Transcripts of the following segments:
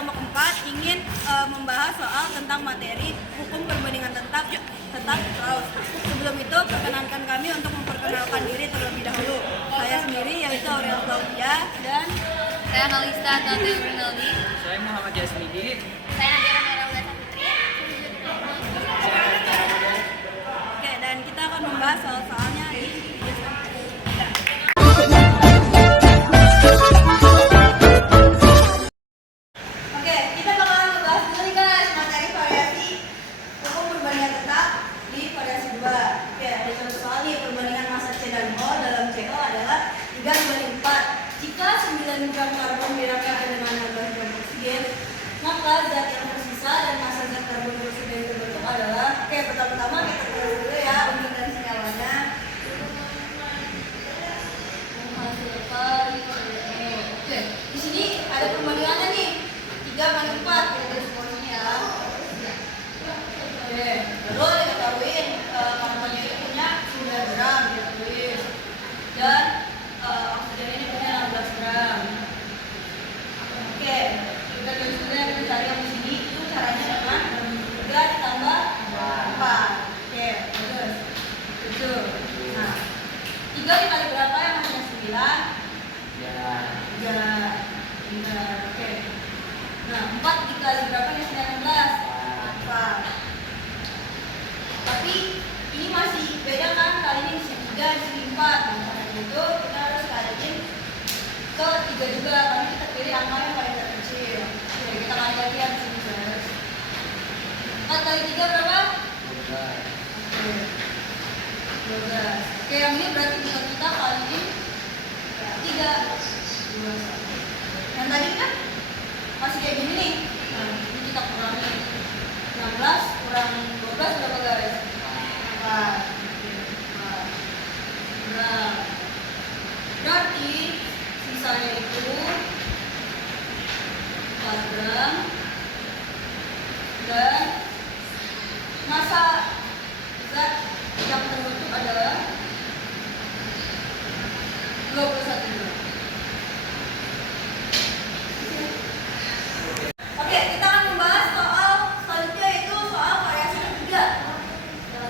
kelompok 4 ingin membahas soal tentang materi hukum perbandingan tetap terus. Sebelum itu, perkenankan kami untuk memperkenalkan diri terlebih dahulu. Saya sendiri yaitu Aurel Claudia dan Saya Analista Tante Rinaldi. Saya Muhammad Jasmidi. Saya Nadira Merauda Putri. Oke, dan kita akan membahas soal-soalnya di video selanjutnya. Oke, kita bakalan ngebahas dulu nih guys materi variasi hukum perbandingan tetap di variasi 2. Oke, ada contoh soal nih, perbandingan massa C dan O dalam CO adalah 3:4. Jika 9 gram karbon direaksikan dengan 16 gram oksigen, maka zat yang tersisa dan massa zat karbon dioksida yang terbentuk adalah, oke, pertama-tama kita tulis dulu ya unit dan senyalanya. Oke, di sini ada perbandingannya nih, 3:4 kita tulis semuanya ya. Oke, lalu diketahui karbonnya itu punya 9 gram kita tulis, dan oksigen ini punya 16 gram. Oke, kita tulis dulu ya, kita cari yang di sini. Itu caranya dengan 3 ditambah 4. Oke, bagus. 7. Nah, 3 dikali berapa yang hasilnya 9? 3. Benar. Oke. Nah, 4 dikali berapa yang hasilnya 16? 4. Tapi ini masih beda kan? Kali ini di sini 3, di sini 4. Nah, karena itu kita harus kaliin ke 3 juga, karena kita pilih angka yang paling terkecil. Oke, kita kali lagi yang di sini guys. 4 kali 3 berapa? 12. Oke. Oke, yang ini berarti kita kaliin 3. 2. Yang tadi kan masih kayak gini nih. Nah, ini kita kurangi. 16 kurang 12 berapa guys? 4. Nah, berarti sisanya itu 4 gram dan massa zat yang terbentuk adalah 21 gram. Oke, kita akan membahas soal selanjutnya, yaitu soal variasi ketiga.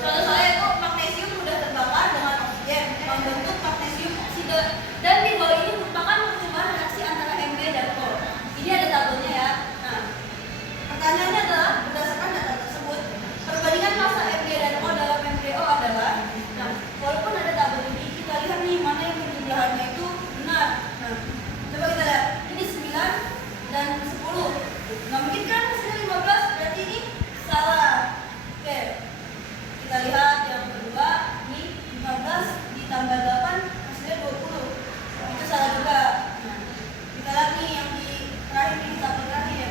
Contoh saya itu magnesium mudah terbakar dengan oksigen membentuk magnesium oksida, dan di bawah ini merupakan percobaan reaksi antara Mg dan O. Ini ada tabelnya ya. Nah, pertanyaannya adalah berdasarkan data tersebut, perbandingan massa Mg dan O dalam MgO adalah. Nah, walaupun ada tabel ini, kita lihat nih mana yang penjumlahannya itu benar. Nah, coba kita lihat. Ini 9 dan 10. Nggak mungkin kan hasilnya 15, berarti ini salah. Oke, kita lihat yang kedua, ini 15 ditambah 8 hasilnya 20. Itu salah juga. Nah, kita lihat nih yang di terakhir, di tabel terakhir.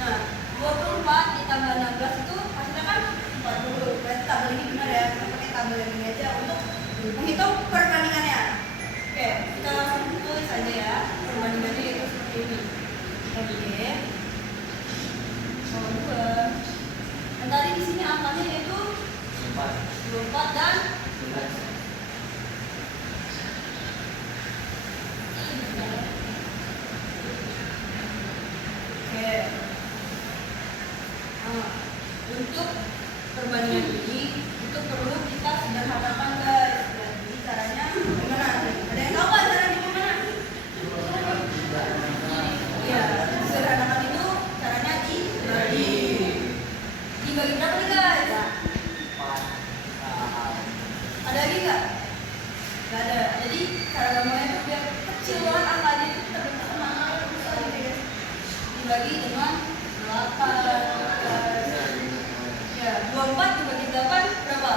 Nah, 24 ditambah 16 itu hasilnya kan 40. Berarti tabel ini benar ya. Kita pakai tabel yang ini aja untuk menghitung perbandingannya. Oke, kita langsung tulis saja ya. Perbandingannya itu seperti ini. Oke. Nomor 2. Dan tadi di sini angkanya yaitu 24 dan 11. Oke. Nah, untuk perbandingan ini itu perlu kita sederhanakan guys. Jadi caranya gimana? Ada yang tahu nggak cara gimana? Iya, sederhanakan itu caranya dibagi. Dibagi berapa nih guys? Ada lagi nggak? Nggak ada. Jadi cara gampangnya itu biar kecil banget angkanya itu terbentuk sama angka yang besar gitu ya. Dibagi dengan 8. Ya, 24 dibagi 8 berapa?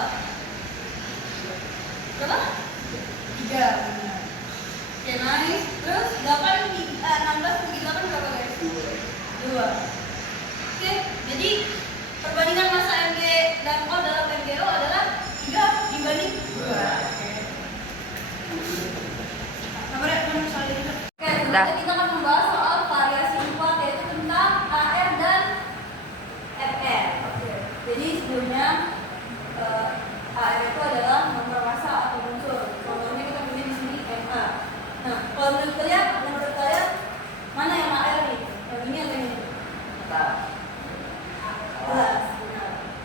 Berapa? 3. Benar. Oke, nice. Terus 16 bagi 8 berapa guys? 2. Oke, jadi perbandingan massa Mg dan O dalam MgO adalah 3 dibanding 2. Oke, selanjutnya kita akan membahas soal variasi 4, yaitu tentang AR dan FR. Oke, jadi sebelumnya AR itu adalah nomor massa atau unsur. Contohnya kita punya di sini Ma. Nah, kalau menurut kalian mana yang AR nih? Yang ini atau ini? Belas.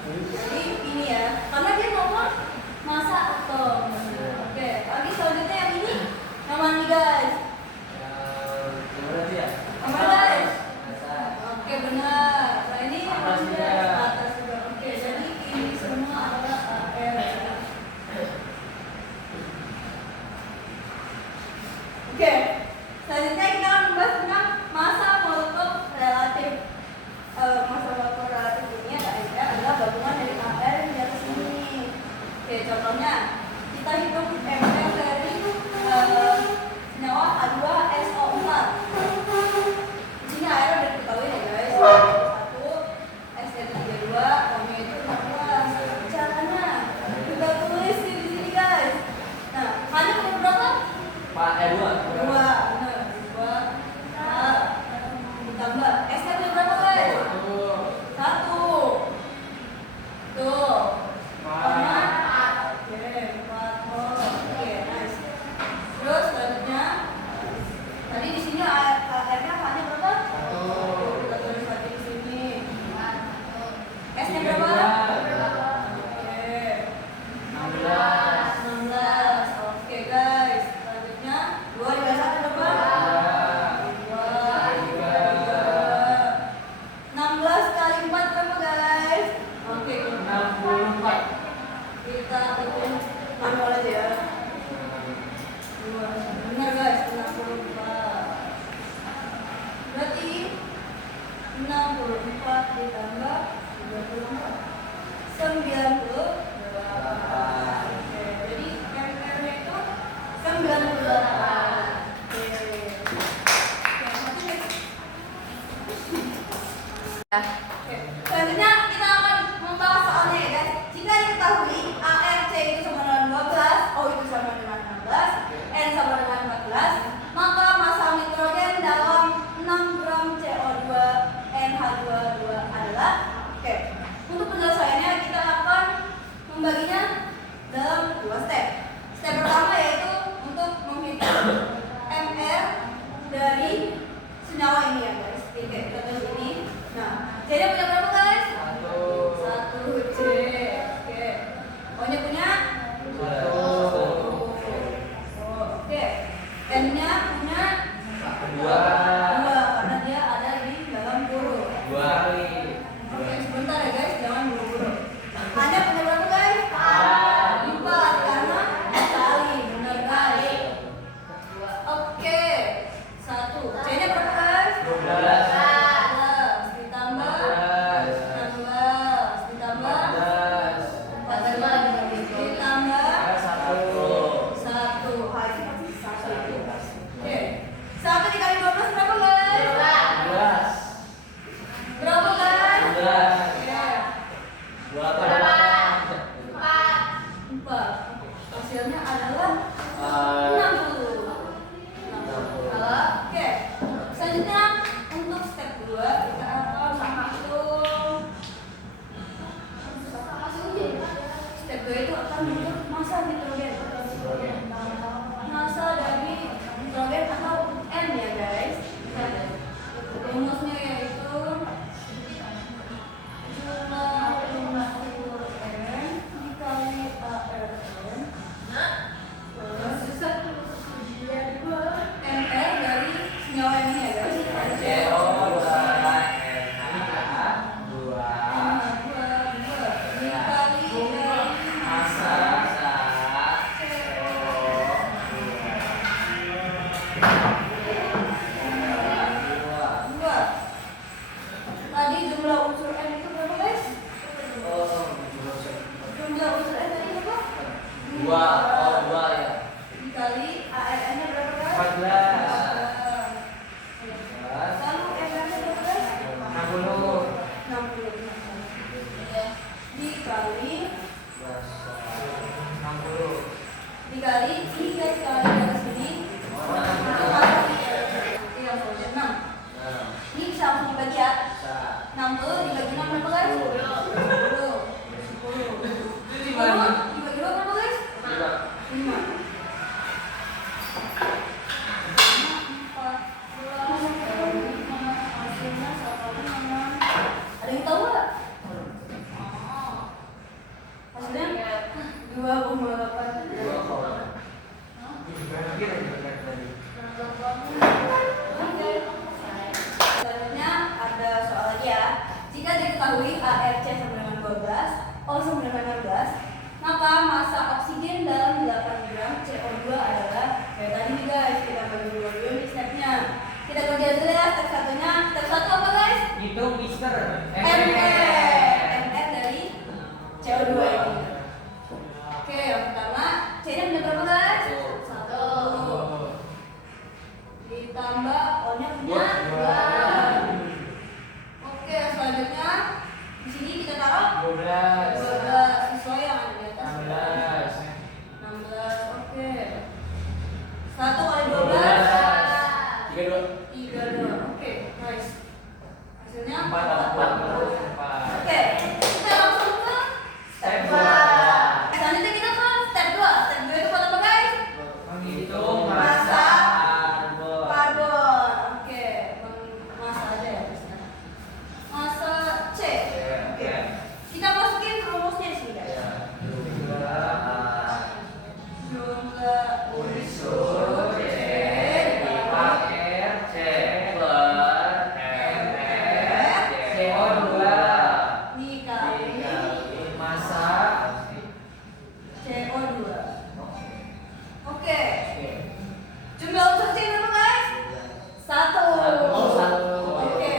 Jadi ini ya, karena dia ngomong masa atau oke. Lagi selanjutnya yang ini yang mana nih guys? Yang mana guys? Oke benar. Nah ini atas juga. Oke, jadi ini semua adalah AR. Oke, selanjutnya kita akan membahas tentang masa molekul relatif. Masa molekul relatif ini adalah gabungan dari AR yang di atas ini. Oke, contohnya kita hitung MR dari senyawa H2SO4. Di sini air udah diketahui ya guys. 1 SN32, O-nya itu 14. Caranya kita tulis di sini guys. Nah, hanya perlu berapa? 2, benar. 2. Nah, ditambah S-nya punya berapa guys? 1. Tuh. O-nya 4. Oke, 4. Oh, oke, nice. Terus selanjutnya tadi di sini airnya hanya berapa? 1. Kita tulis lagi di sini. S-nya berapa? Oke. 16. Oke guys. Selanjutnya 2 dikali 1 berapa? 2. 16 kali 4 berapa guys? Oke, 64. Kita hitung manual aja ya. Benar guys, 64. Berarti 64 ditambah 34 92. Oke, jadi MR-nya itu 98. Oke. Oke, selanjutnya kita akan membahas soalnya ya guys. Jika diketahui ARC itu sama dengan 12, O itu sama dengan 16, N sama dengan 14, maka massa nitrogen dalam 6 gram CO2 NH22 adalah oke. Untuk penyelesaiannya kita akan membaginya dalam 2 step. Step pertama yaitu untuk menghitung MR dari senyawa ini ya guys. Oke, kita tulis ini. Nah, jadi punya berapa guys? 1 C. Oke. O-nya punya 1. Oke. N-nya punya 2 karena dia ada di dalam kurung. Oke, sebentar ya guys, jangan buru-buru. Anda punya berapa guys? 4 karena sekali, benar guys. Oke. 1. C-nya berapa guys? 12 ditambah 16. maka massa oksigen dalam 8 gram CO2 adalah kayak tadi nih guys, kita bagi dua dulu nih stepnya. Kita kerja dulu ya step satunya. Step satu apa guys? Hitung Mister. MR dari CO2 ini. Oke, yang pertama C-nya punya berapa guys? 1. Ditambah O-nya punya 2. Oke, selanjutnya di sini kita taruh 12 sesuai yang ada di atas. 16. Oke. 1 kali 12 32. Oke, nice. Hasilnya 40. Oke, kita langsung ke step 2. Selanjutnya kita ke step 2. Step 2 itu buat apa guys? Menghitung Massa karbon. karbon. Oke, massa aja ya guys. Massa C. Oke. Kita masukin rumusnya di sini guys. Jumlah unsur C R C per MR CO2 dikali massa. CO2. Oke. Jumlah unsur C berapa guys? 1. Oh, 1. Oke.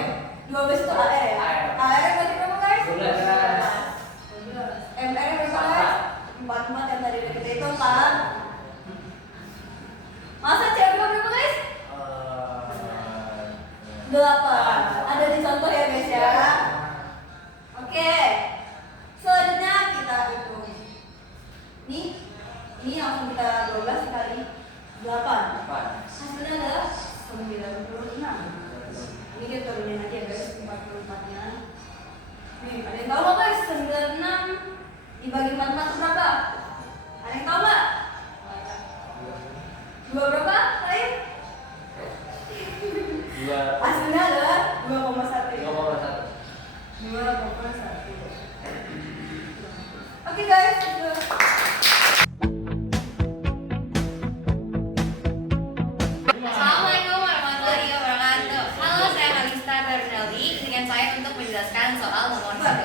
12 itu AR ya. AR berarti berapa guys? 12. MR berapa guys? 44 yang tadi udah kita hitung kan? Masa CO2 berapa guys? 8. Ada di contoh ya guys ya. Oke. Selanjutnya kita hitung. Ini langsung kita 12 kali 8. Hasilnya adalah 96. Ini kita turunin aja guys 44-nya. Nih, ada yang tahu nggak guys 96 dibagi 44 berapa? Ada yang tahu nggak? 2 berapa? Lain? Hasilnya adalah 2,1. 2,1. Oke guys, itu. Assalamualaikum warahmatullahi wabarakatuh. Halo, saya Kalista Bernelli. Dengan saya untuk menjelaskan soal nomor 1.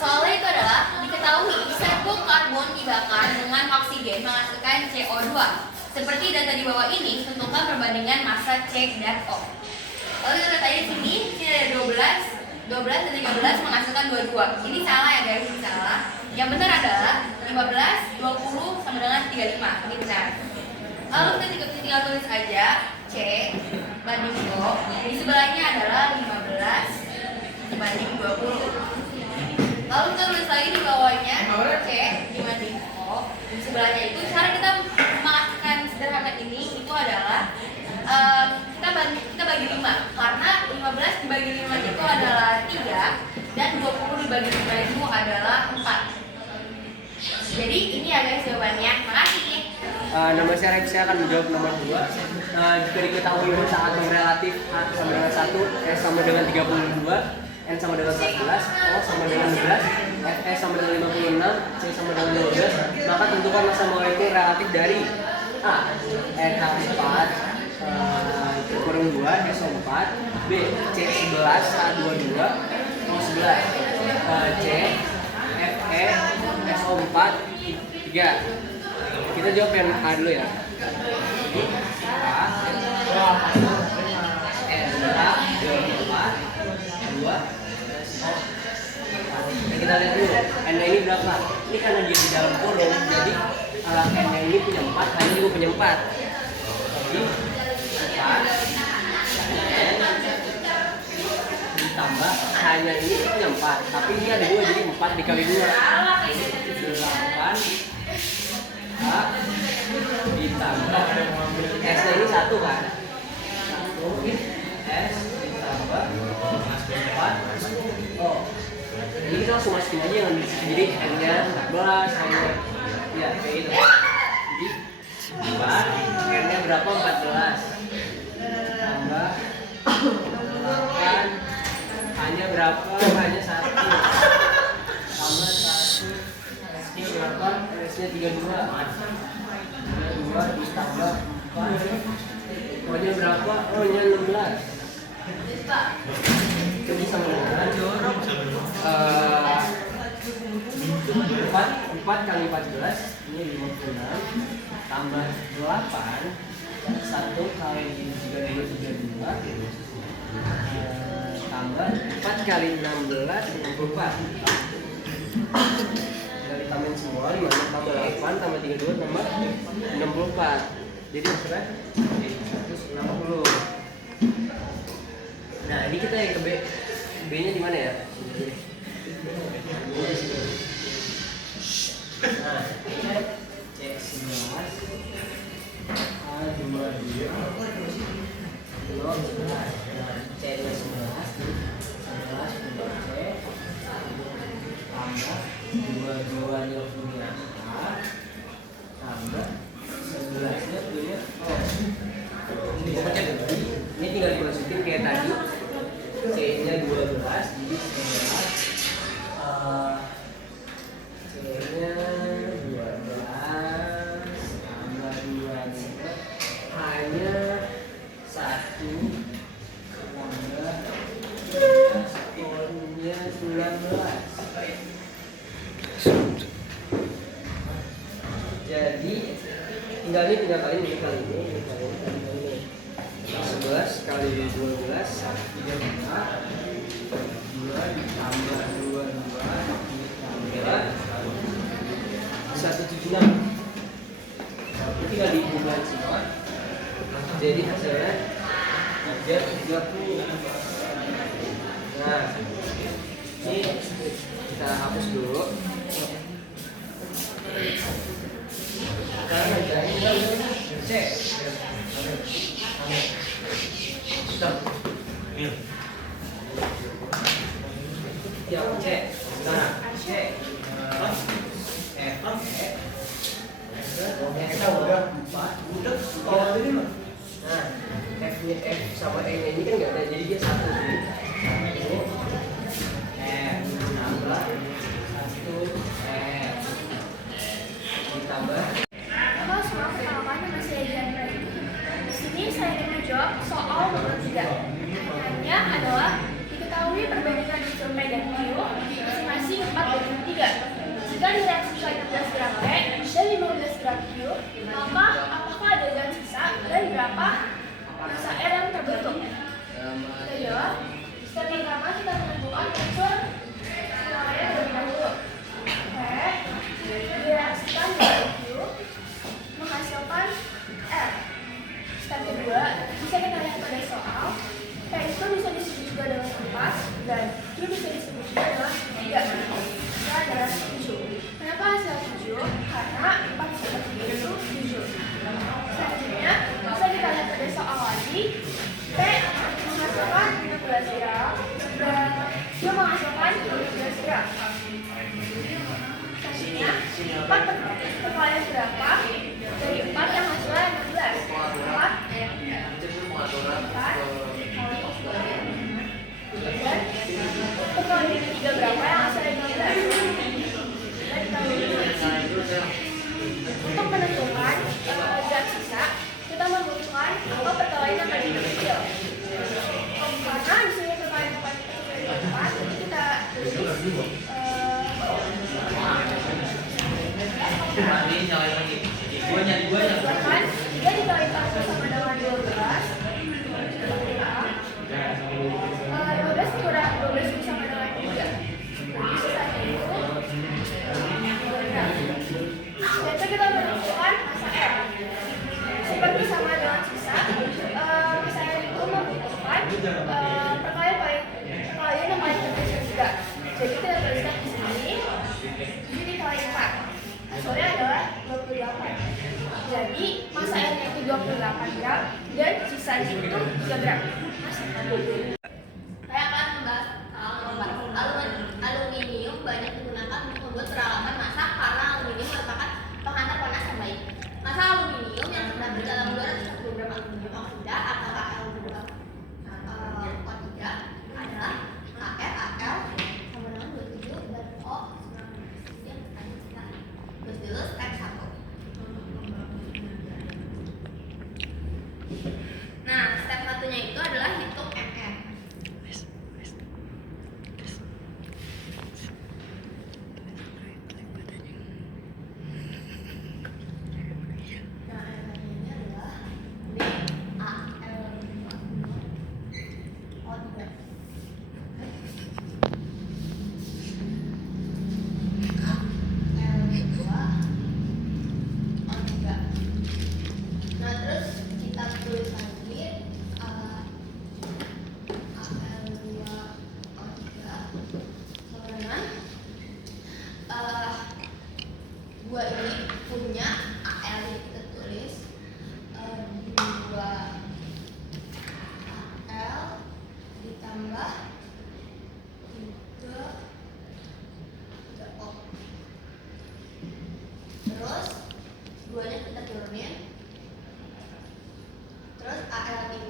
Soalnya itu adalah diketahui serbuk karbon dibakar dengan oksigen menghasilkan CO2. Seperti data di bawah ini, tentukan perbandingan massa C dan O. Lalu kita tadi di sini ada 12 dan 13 menghasilkan 22. Ini salah ya guys, ini salah. Yang benar adalah 15, 20 sama dengan 35. Ini benar. Lalu kita tinggal tulis aja C banding O. Di sebelahnya adalah 15 dibanding 20. Lalu kita tulis lagi di bawahnya C dibanding O. Di sebelahnya itu cara kita menghasilkan sederhana ini itu adalah kita bagi 5 karena 15 dibagi 5 itu adalah 3 dan 20 dibagi 5 itu adalah 4. Jadi ini ya guys jawabannya. Makasih. Nama saya Rex, saya akan menjawab nomor 2. Jika diketahui massa atom relatif A sama dengan 1, S sama dengan 32, N sama dengan 14, O sama dengan 12, Fe sama dengan 56, C sama dengan 12, maka tentukan massa molekul relatif dari A. NH4 kurang 2, SO4, B. C11, H22, O11, C. Fe, SO4, 3. Kita jawab yang A dulu ya. Jadi A, N, 2, nah, kita lihat dulu N ini berapa? Ini karena dia di dalam kolom, jadi N ini punya 4, N juga punya 4. Jadi 4 N ditambah hanya ini punya 4, tapi ini ada 2 jadi 4 dikali 2 8 A ditambah S nya ini 1 kan? 1 S ditambah 4 O. Ini kita langsung masukin aja yang di situ, jadi N nya 14 hanya ya kayak gitu. Jadi 4 N nya berapa? 14 tambah 8 hanya berapa? Hanya 1 tambah 1 berapa? S-nya 32 ditambah 4 O-nya berapa? O-nya 16 jadi sama dengan 4 kali 14 ini 56 tambah 8 1 kali 32 tambah 4 kali 16 64 dari tambahin semua 5 tambah 8 tambah 32 tambah 64 jadi hasilnya 160. Nah ini kita yang ke B, B nya di mana ya? Nah, C11 A22 belum C nya 11 untuk C tambah 22 nya punya A tambah 11 nya punya O. Ini tinggal dimasukin kayak tadi. C nya 12 jadi 11 C nya 12 tambah 2 hanya 1 tambah 10 nya 19. Jadi tinggal kali ini 11 kali 12 3 tambah 22 tambah 176. Ini tinggal dihubungkan semua. Jadi hasilnya ada 30. Nah, ini kita hapus dulu. Sekarang cek. Yang cek. Nah, cek. Kita udah 4. Udah kalau ini mah. Nah, F sama E ini kan nggak ada, jadi dia 1 sih. F tambah 1 F ditambah. Halo semua, perkenalkan nama saya Diana. Di sini saya akan menjawab soal nomor 3. Pertanyaannya adalah diketahui perbandingan unsur P dan Q masing-masing 4 dan 3. Jika direaksikan 16 gram P dan 15 gram Q, maka apakah ada zat sisa dan berapa massa R yang terbentuk? Kita jawab. Step pertama kita menentukan unsur penilaian terlebih dahulu. P direaksikan dengan Q menghasilkan R. Step kedua, bisa kita lihat pada soal. P itu bisa disebut juga dengan 4 dan Q bisa disebut juga dengan 3. Itu adalah 7. Kenapa hasil 7? Karena 4 sama 3 itu 7. Selanjutnya, bisa kita lihat pada soal lagi. P menghasilkan 16 gram dan Q menghasilkan 15 gram. Selanjutnya, 4 perkalian berapa? Dari 4 yang hasilnya 16. 4 dan perkalian 3 berapa yang hasilnya 15? Dan untuk menentukan zat sisa, kita membutuhkan apa perkalian yang paling kecil. Karena di sini perkalian yang paling kecil dari 4, jadi kita tulis bahkan 3 dikali 1 sama dengan 12. 15 kurang 12 sama dengan 3. Jadi sisanya itu 2 gram. Selanjutnya kita menentukan massa R. Seperti sama dengan sisa, massa R itu membutuhkan perkalian yang paling kecil juga. Jadi kita tuliskan di sini 7 dikali 4. Hasilnya adalah 28. Jadi massa R-nya itu 28 gram dan sisanya itu 3 gram. Saya akan membahas aluminium banyak digunakan untuk membuat peralatan masak karena aluminium merupakan penghantar panas yang baik. Massa aluminium yang terdapat dalam 240 gram aluminium oksida atau Al2O3 adalah KrAl sama dengan 27 dan O 19. Terus dulu step 1. Nah, step satunya itu adalah hitung MR.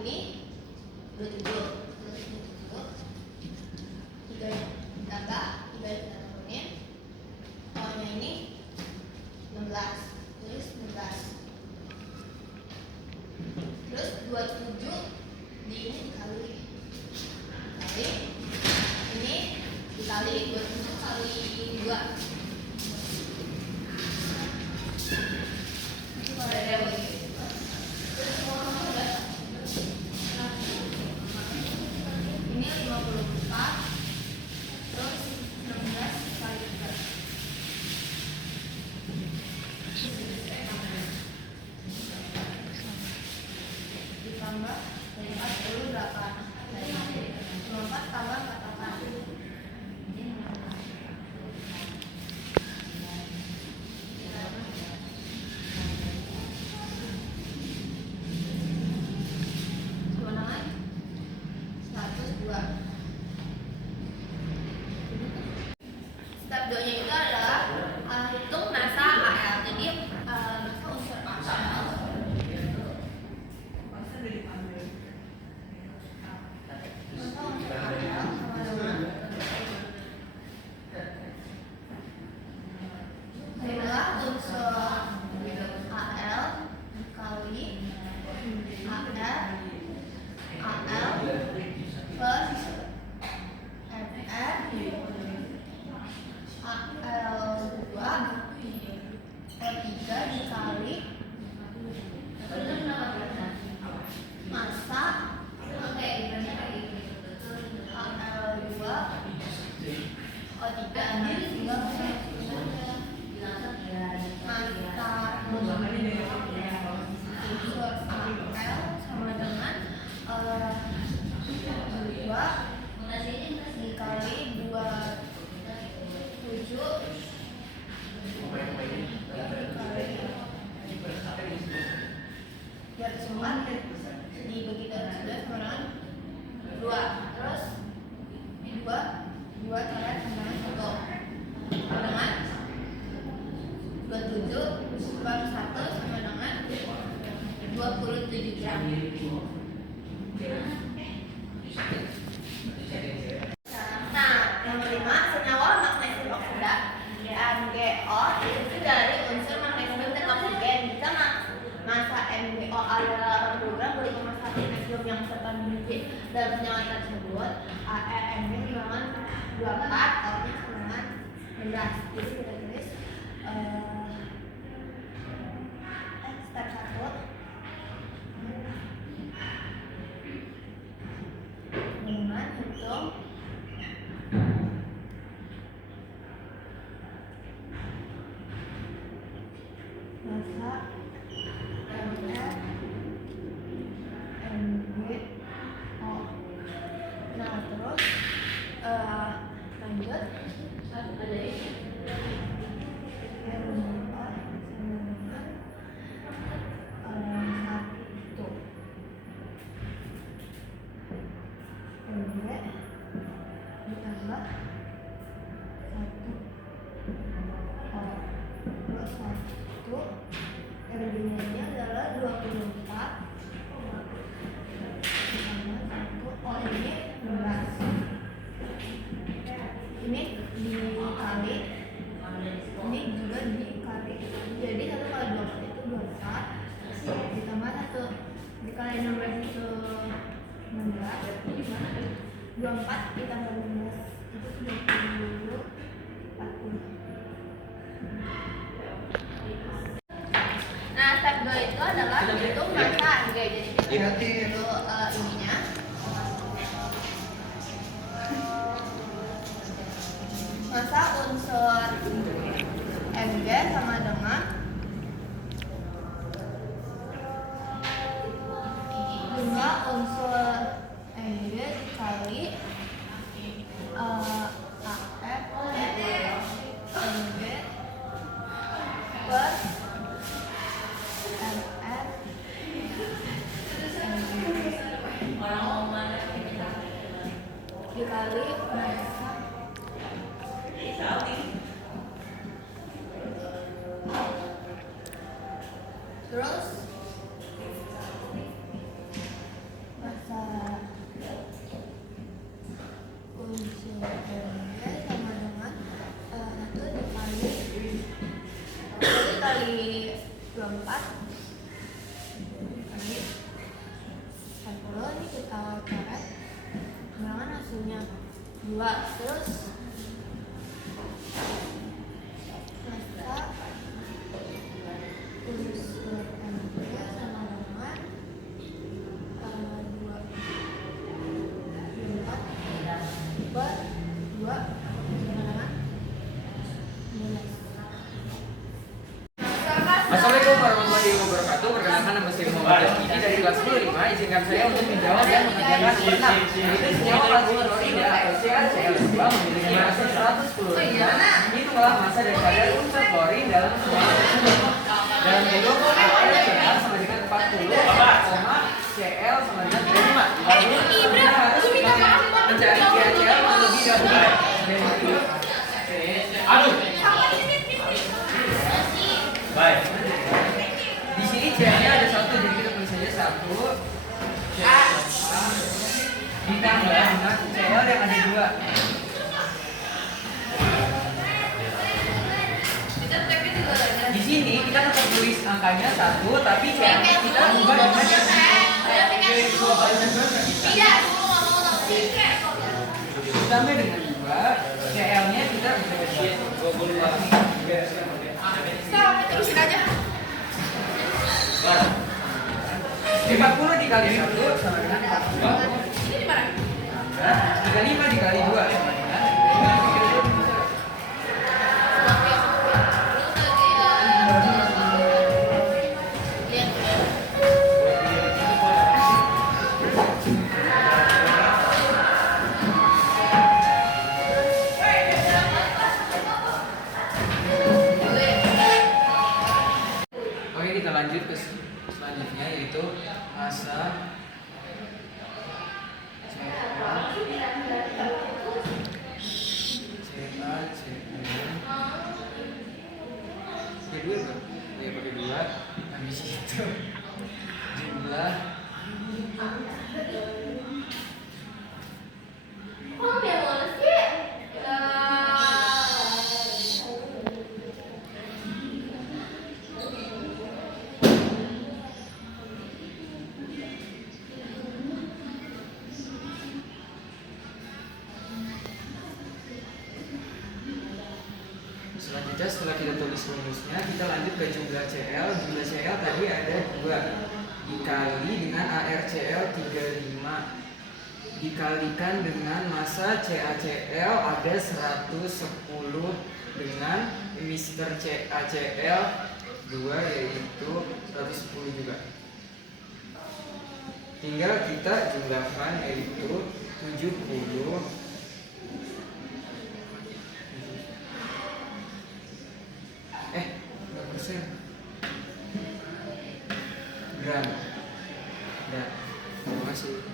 ini 27. Tiga ditambah, tiga kita turunin. O-nya ini 16. Tulis 16. Terus 27 di ini dikali. Ini dikali 27 kali 2. Ini 54. Terus 16 kali 3. Ditambah 48. 54 tambah 48. Kemenangan 102. Step 2-nya itu adalah hitung massa AL. Jadi massa unsur AL adalah unsur AL dikali AL plus MR AL2 O3 dikali massa AL2 O3 tinggal massa unsur AL sama dengan 2 dikali 27 biar sempat dibagi dari 11 sama dengan 2. Terus 2 coret sama dengan 1 sama dengan 27 per 1 sama dengan 27 gram. Nah, nomor 5, senyawa magnesium oksida MgO terdiri dari unsur magnesium dan oksigen. Jika massa MgO adalah 80 gram, berarti massa magnesium yang terkandung dalam senyawa tersebut AmG bilangan 24, O-nya sama dengan 16. Jadi kita tulis step 1 dengan hitung massa MR MgO. Nah terus lanjut ada ini MgO sama dengan 1 MG ditambah 1 O plus 1 RB-nya ini adalah 24 ditambah 1 O ini 16. Ini dikali, ini juga dikali. Jadi 1 kali 24 itu 24 ditambah 1 dikali 16 itu 16. 24 ditambah 16 itu 20, 40. Nah, step 2 itu adalah hitung massa MG. Jadi kita dulu ininya. Massa unsur Mg sama dengan jumlah unsur Mg dikali AF Mg plus MR Mg dikali massa terus 2 terus masa kurus berkandungan sama dengan 2 per 2 sama dengan 11. Assalamualaikum warahmatullahi wabarakatuh. Perkenalkan nama saya Muhammad Rizky dari kelas 10 Izinkan saya untuk menjawab dan mengerjakan benar. Itu senyawa karbon klorida atau CaCl2 memiliki massa 110 lima. Hitunglah massa dari kadar unsur klorin dalam sebuah tersebut. Dalam hidup CaCl sama dengan 40, Cl sama dengan 35. Lalu kita harus mencari CaCl terlebih dahulu. Aduh. Baik. Di sini C-nya ada 1, jadi kita tulis saja 1. Ditambah dengan Cl yang ada 2. Di sini kita tetap tulis angkanya 1, tapi C-nya kita ubah dengan ditambah dengan 2. Cl-nya kita bisa ganti 25. Terusin aja. 50 dikali 1 sama dengan 40. Ini di mana? 35 dikali 2 sama dengan 35. Oke, kita lanjut ke selanjutnya yaitu massa kedua kan? Ya pakai 2. Habis itu jumlah selanjutnya. Setelah kita tulis rumusnya, kita lanjut ke jumlah Cl. Jumlah Cl tadi ada 2 dikali dengan ArCl 35 dikalikan dengan massa CaCl ada 110 dengan emister CaCl 2 yaitu 110 juga. Tinggal kita jumlahkan yaitu 70 gram. Dan terima kasih.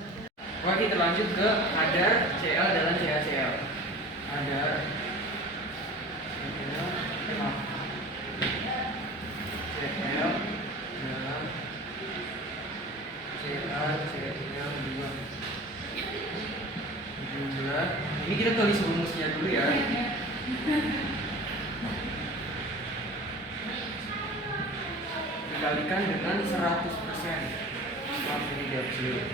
Oke, kita lanjut ke kadar Cl dalam CaCl. Kadar Cl dalam CaCl 2. Jumlah. Ini kita tulis rumusnya dulu ya. Dikalikan dengan 100%. Langsung diambil 100%.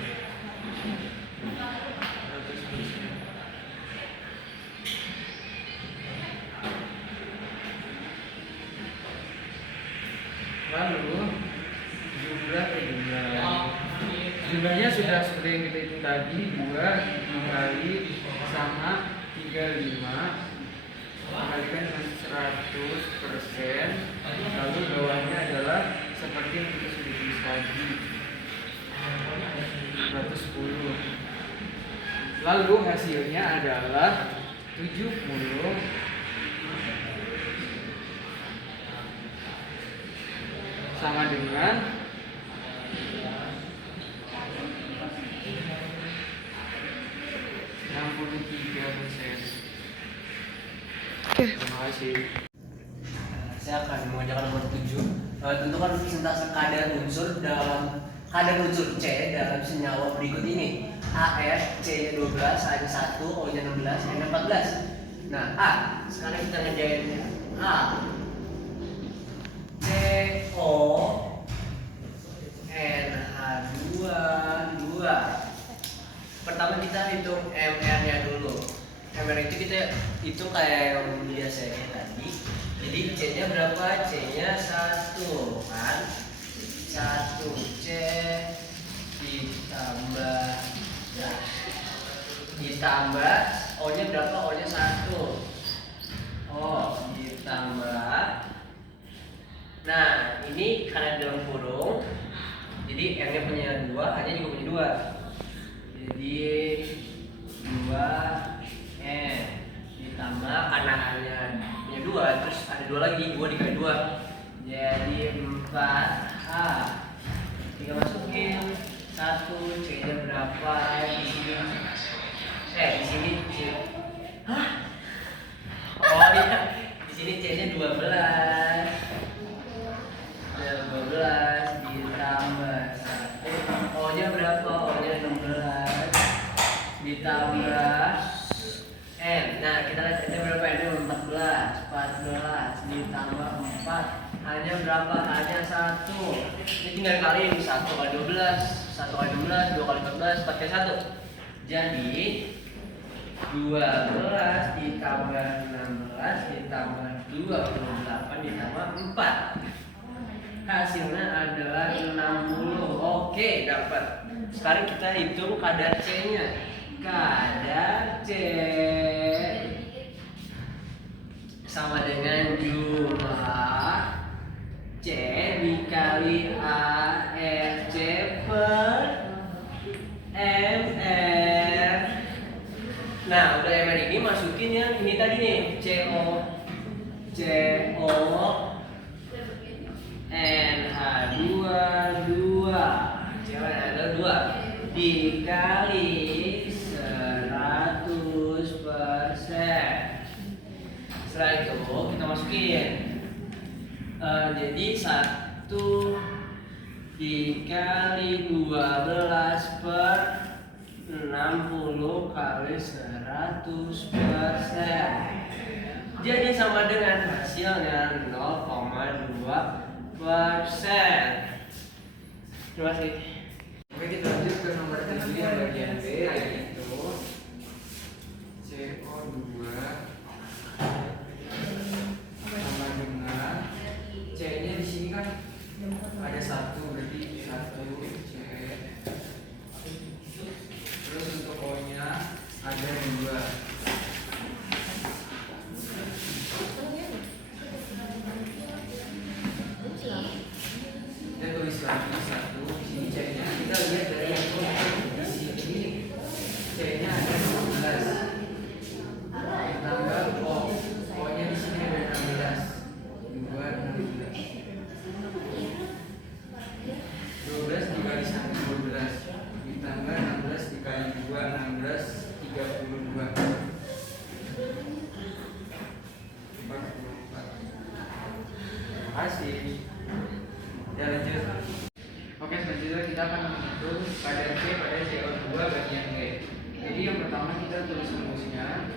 Lalu jumlah jumlahnya sudah seperti yang kita hitung tadi, 2 dikali sama 35 dikalikan dengan 100%. Lalu bawahnya adalah seperti yang kita sudah tulis tadi, 110. Lalu hasilnya adalah 70 sama dengan 63%. Terima kasih. Saya akan mengajarkan nomor 7. Tentukan persentase kadar unsur C dalam senyawa berikut ini. AR, C-nya 12, A-nya 1, O-nya 16, N-nya 14. Nah, A. Sekarang kita ngerjain A. CO NH2. Pertama kita hitung MR-nya dulu. MR itu kita hitung kayak yang biasanya tadi. Jadi C-nya berapa? C-nya 1 kan? 1 C ditambah O-nya berapa? O-nya 1. O ditambah. Nah, ini karena dalam kurung. Jadi M-nya punya 2, H-nya juga punya 2. Jadi 2 N ditambah karena H-nya punya 2, terus ada 2 lagi, 2 dikali 2. Jadi 4H. Tinggal masukin 1, C-nya berapa di sini? Di sini C. Hah? Oh iya, di sini C-nya 12. 12 ditambah 1. O-nya berapa? O-nya 16 ditambah N. Nah, kita lihat N-nya berapa? N-nya 14. 14 ditambah 4. H-nya berapa? H-nya 1. Ini tinggal kaliin 1 kali 12, 1 kali 12, 2 kali 14, 4 kali 1. Jadi 12 ditambah 16 ditambah 28 ditambah 4. Hasilnya adalah 60. Oke, dapat. Sekarang kita hitung kadar C-nya. Kadar C sama dengan jumlah C dikali ARC per MR. Nah, udah MR ini masukin yang ini tadi nih, CO NH2 dikali 100%. Setelah itu kita masukin. Jadi 1 dikali 12 per 60 kali 100%. Jadi sama dengan hasilnya 0,2%. Terima kasih. Oke, kita lanjut ke nomor 7 yang bagian B, yaitu CO2 sama dengan C-nya di sini kan ada 1, berarti 1 C. Terus untuk O-nya ada 2. Kita tulis lagi 1. Di sini C-nya kita lihat dari yang di sini C-nya ada 12. Ditambah O-nya di sini ada 16. 2 16. 12 dikali 1 12 ditambah 16 dikali 2 16 32 44. Terima kasih. Ya, lanjut. Oke, selanjutnya kita akan menghitung kadar C pada CO2 bagian G. Jadi yang pertama kita tulis rumusnya.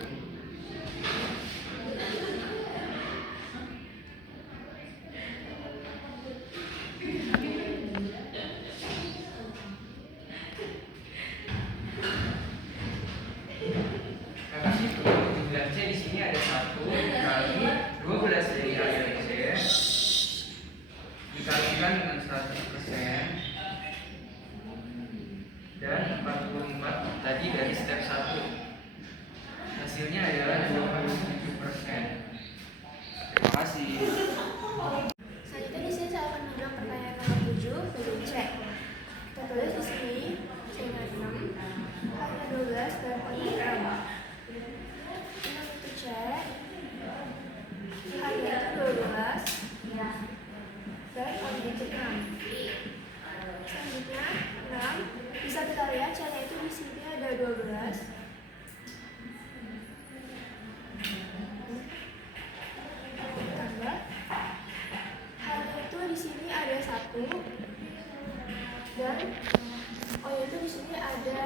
Karena itu jumlah C di sini ada 1 dikali 12 dari ARC dikalikan dengan 100% dan 44 tadi dari step 1. Hasilnya adalah 27%. Terima kasih. Selanjutnya di sini saya akan mengulang pertanyaan nomor 7 bagian C. Kita tulis di sini C-nya 6, H-nya 12 dan O-nya 6. 6 itu C, H-nya itu 12 dan O-nya itu 6. Selanjutnya 6 bisa kita lihat C-nya itu di sini ada 12. Tambah H-nya itu di sini ada 1 dan O-nya itu di sini ada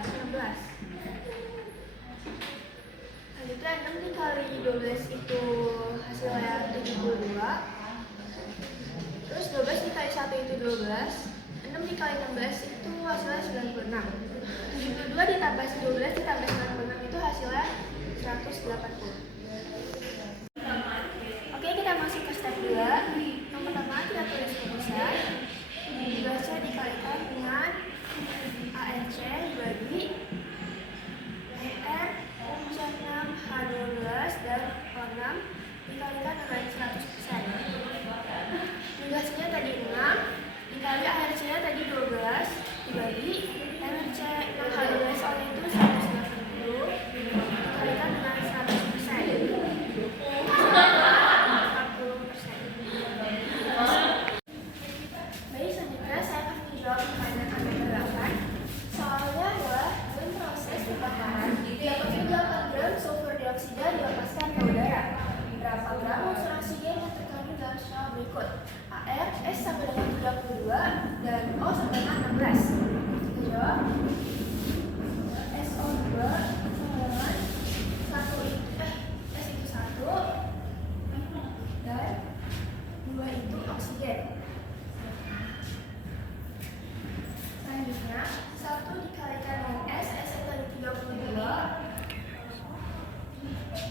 16. Selanjutnya 6 dikali 12 itu hasilnya 72. Terus 12 dikali 1 itu 12. 6 dikali 16 itu hasilnya 96. 72 ditambah 12 ditambah 96 itu hasilnya 180. Oke, kita masuk ke step 2. Yang pertama kita tulis rumusan. 2C dikalikan dengan ARC dibagi ER C6 H12 dan O6 dikalikan dengan 100%. 12-nya tadi 6 dikali ARC-nya tadi 12 dibagi MRC 6 H12 O itu 180 dikalikan dengan 100%. 40%. Baik, selanjutnya saya akan menjawab pertanyaan Anda 8. Soalnya adalah dalam proses pembakaran 38 gram sulfur dioksida dilepaskan ke udara. Berapa gram unsur oksigen yang terkandung dalam senyawa berikut? AR, S sampai dengan 32 dan O sampai dengan 16. Kita jawab. SO2 sama dengan S itu 1 dan 2 itu oksigen. Selanjutnya, 1 dikalikan dengan S yang tadi 32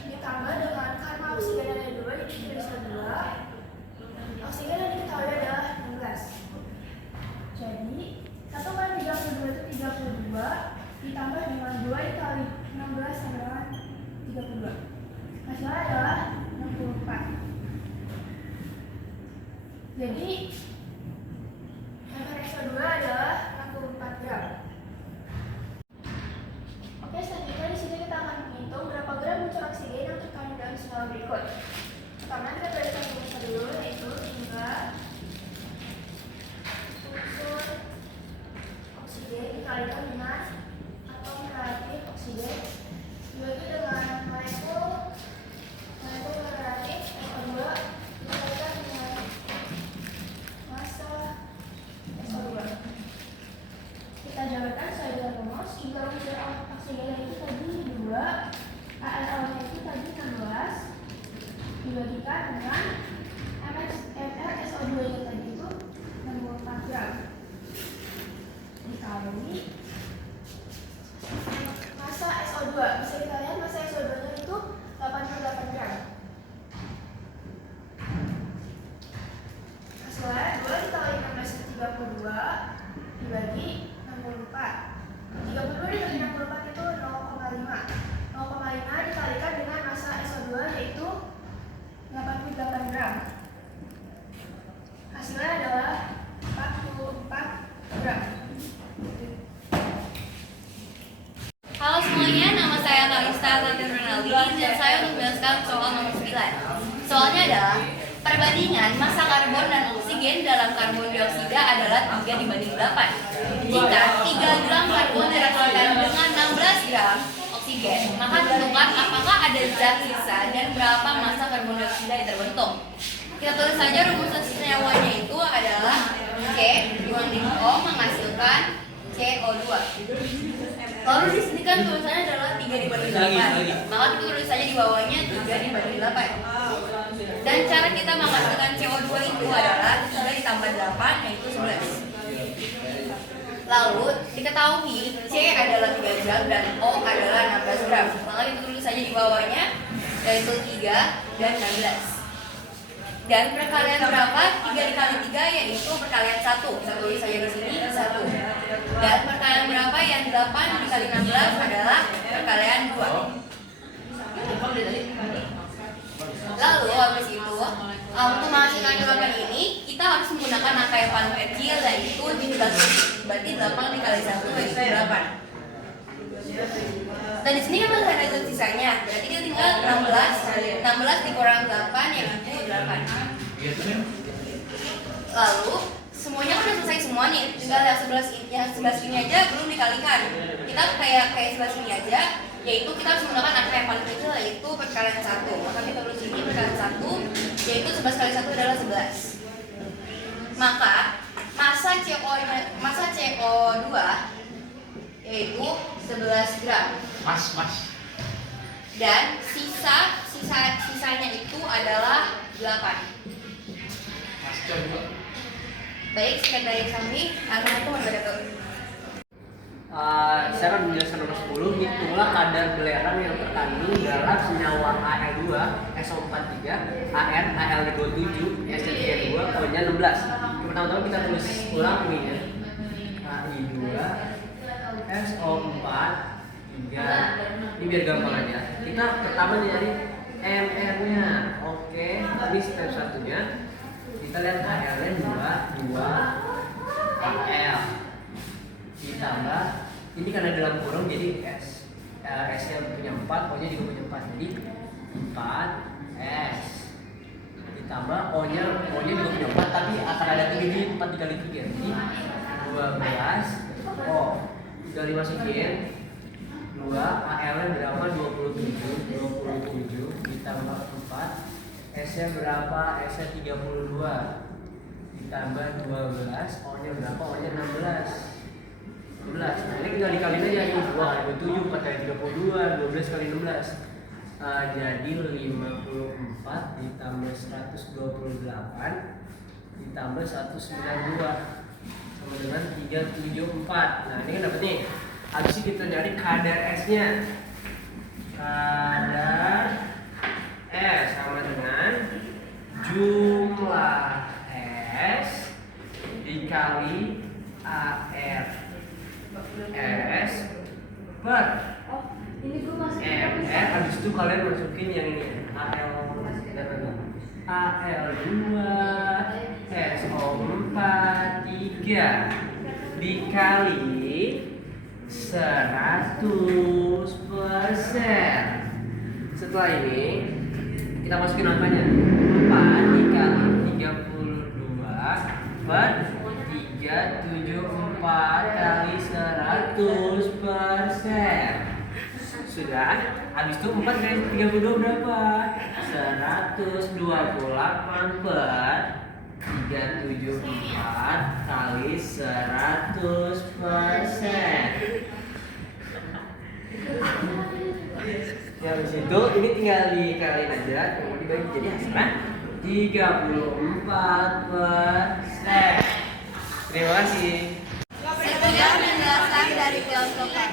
ditambah dengan karena oksigen ada 2 jadi tulisnya 2. Oksigen yang diketahui adalah 16. Jadi 1 kali 32 itu 32 ditambah dengan 2 dikali 16 sama dengan 32. Hasilnya adalah 64. Jadi MrSO2 adalah 64 gram. Oke, selanjutnya di sini kita akan menghitung berapa gram unsur oksigen yang terkandung dalam senyawa berikut. Pertama kita tuliskan rumusnya dulu, yaitu 3 unsur oksigen dikalikan dengan atom reaktif oksigen dibagi dengan molekul reaktif SO2 dikalikan dengan massa SO2. Kita jabarkan sesuai dengan rumus. Jika unsur oksigen itu tadi 2, ARO-nya itu tadi 16 dibagikan dengan MrSO2-nya tadi itu 64 gram dikali massa SO2. Bisa kita lihat massa SO2-nya itu 88 gram. Hasilnya 2 dikali 16 itu 32 dibagi 64. 32 dibagi 64 itu 0,5. 0,5 dikalikan dengan massa SO2 yaitu 88 gram. Hasilnya adalah 44 gram. Halo semuanya, nama saya Kalista Tatiana Renaldi dan saya untuk menjelaskan soal nomor 9. Soalnya adalah perbandingan massa karbon dan oksigen dalam karbon dioksida adalah 3 dibanding 8. Jika 3 gram karbon direaksikan dengan 16 gram oksigen, maka tentukan apakah ada zat sisa dan berapa massa karbon dioksida yang terbentuk. Kita tulis saja rumusan senyawanya itu adalah C dibanding O menghasilkan CO2. Lalu di sini kan tulisannya adalah 3 dibanding 8. Maka kita tulis saja di bawahnya 3 dibanding 8. Dan cara kita menghasilkan CO2 itu adalah 3 ditambah 8 yaitu 11. Lalu diketahui C adalah 3 gram dan O adalah 16 gram. Maka kita tulis saja di bawahnya yaitu 3 dan 16. Dan perkalian berapa? 3 dikali 3 yaitu perkalian 1. Kita tulis saja di sini 1. Dan perkalian berapa yang 8 dikali 16 adalah perkalian 2. Lalu habis itu untuk menghasilkan jawaban ini kita harus menggunakan angka yang paling kecil yaitu 17. Berarti 8 dikali 1 yaitu 8. Dan di sini kan masih ada zat sisanya. Berarti kita tinggal 16 dikurang 8 yaitu 8. Lalu semuanya kan udah selesai semuanya. Tinggal yang 11 ini aja belum dikalikan. Kita kayak 11 ini aja, yaitu kita harus menggunakan angka yang paling kecil yaitu perkalian 1. Maka kita tulis ini perkalian 1 yaitu 11 kali 1 adalah 11. Maka massa CO2 yaitu 11 gram. Dan sisanya itu adalah 8. Baik, sekian dari kami. Assalamualaikum warahmatullahi wabarakatuh. Saya akan menjelaskan nomor 10. Hitunglah kadar belerang yang terkandung dalam senyawa Al2, SO43, AR, Al27, SC32, O-nya 16. Pertama-tama kita tulis ulang ini ya. Ai2, SO4, 3. Ini biar gampang aja. Kita pertama nyari MR-nya. Oke, ini step satunya. Kita lihat AR-nya 2 AL. Ditambah ini karena dalam kurung jadi S-nya punya 4, O-nya juga punya 4. Jadi 4 S. Ditambah O-nya juga punya 4, tapi akan ada 3 di 4 dikali 3. Jadi 12 O. Tinggal dimasukin 2, AL-nya berapa? 27 ditambah 4, S-nya berapa? S-nya 32 ditambah 12, O-nya berapa? O-nya 16. Nah ini tinggal dikaliin aja nih, 2 kali 27, 4 kali 32, 12 kali 16. Jadi 54 ditambah 128 ditambah 192 sama dengan 374. Nah ini kan dapat nih. Habis itu kita cari kadar S-nya. Kadar S sama dengan jumlah S dikali AR S per MR. Habis itu kalian masukin yang ini AL2 SO4 3 dikali 100%. Setelah ini kita masukin angkanya 4 dikali 32 per 374 kali 100%. Sudah. Habis itu 4 kali 32 berapa? 128 per 374 kali 100%. Yang situ ini tinggal dikaliin aja, kemudian dibagi jadi hasilnya 34%. Terima kasih. Sekian penjelasan dari Filosofi